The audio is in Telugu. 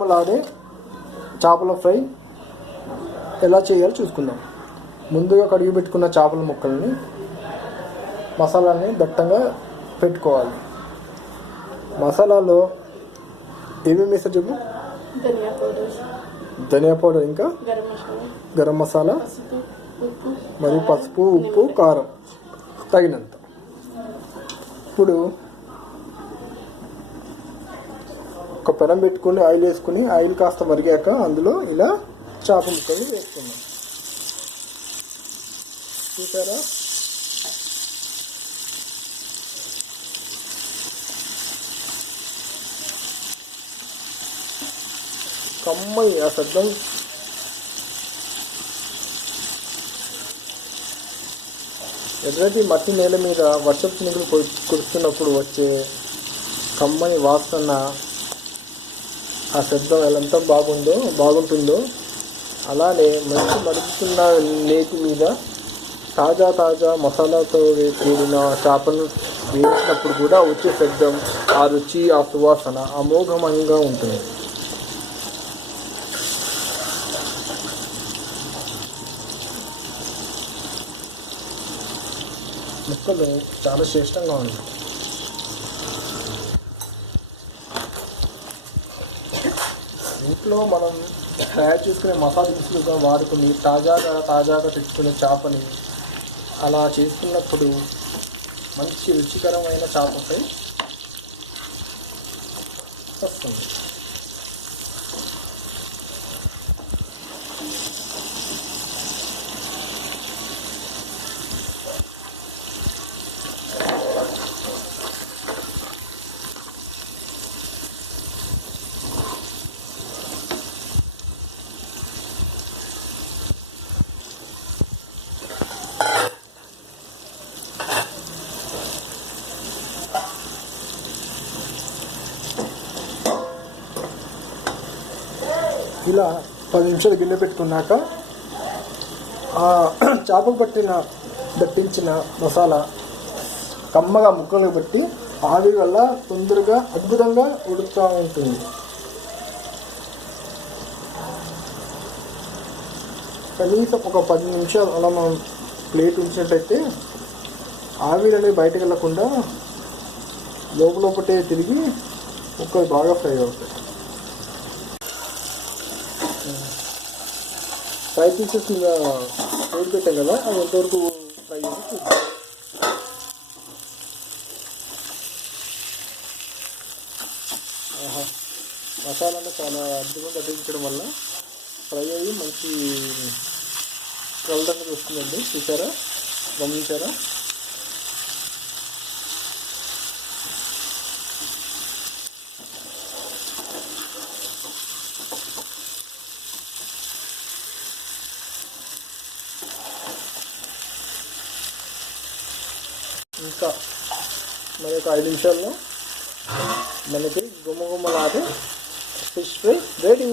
గుమగుమలాడే చేపల ఫ్రై ఎలా చేయాలో చూసుకుందాం. ముందుగా కడిగి పెట్టుకున్న చేపల ముక్కల్ని మసాలాని దట్టంగా పెట్టుకోవాలి. మసాలాలో ఏమేమి వేస్తారు చెప్పు? ధనియా పౌడర్, ఇంకా గరం మసాలా, మరియు పసుపు, ఉప్పు, కారం తగినంత. ఇప్పుడు ఒక పెనం పెట్టుకుని ఆయిల్ వేసుకుని, ఆయిల్ కాస్త మరిగాక అందులో ఇలా చేప ముక్కలు వేసుకున్నాం. చూసారా? కమ్మని ఆ శబ్దం ఎదురైతే మట్టి నేల మీద వర్షపు చినుకులు కురుస్తున్నప్పుడు వచ్చే కమ్మని వాసన, ఆ శబ్దం ఎంత బాగుంటుందో అలానే మంచి మరుగుతున్న నేతి మీద తాజా మసాలాతో కూడిన చేపలు వేసినప్పుడు కూడా వచ్చే శబ్దం, ఆ రుచి, ఆ సువాసన అమోఘమంగా ఉంటుంది. ముక్కలు చాలా శ్రేష్టంగా ఉన్నాయి. ఇంట్లో మనం తయారు చేసుకునే మసాలా దినుసులుగా వాడుకుని తాజాగా తెచ్చుకునే చేపని అలా చేసుకున్నప్పుడు మంచి రుచికరమైన చేప ఫ్రై వస్తుంది. ఇలా 10 నిమిషాలు గిన్నె పెట్టుకున్నాక చేపకు దట్టించిన మసాలా కమ్మగా ముక్కలు పెట్టి ఆవిరి వల్ల తొందరగా అద్భుతంగా ఉడుకుతూ ఉంటుంది. కనీసం ఒక 10 నిమిషాలు అలా మనం ప్లేట్ ఉంచినట్టయితే ఆవిరి అనేది బయటకు వెళ్ళకుండా లోపటే తిరిగి ముక్కలు బాగా ఫ్రై అవుతాయి. ఫ్రై పీసెస్ మీద వేడి పెట్టాం కదా, అది ఎంతవరకు ఫ్రై చేసి చూద్దాం. మసాలాను చాలా అద్భుతంగా దట్టించడం వల్ల ఫ్రై అయ్యి మంచి కలర్ అనేది వస్తుందండి. చూసారా? గమనించారా? ఇంకా మరి ఒక 5 నిమిషాల్లో మనకి గుమగుమలాడే ఫిష్ ఫ్రై రెడీ.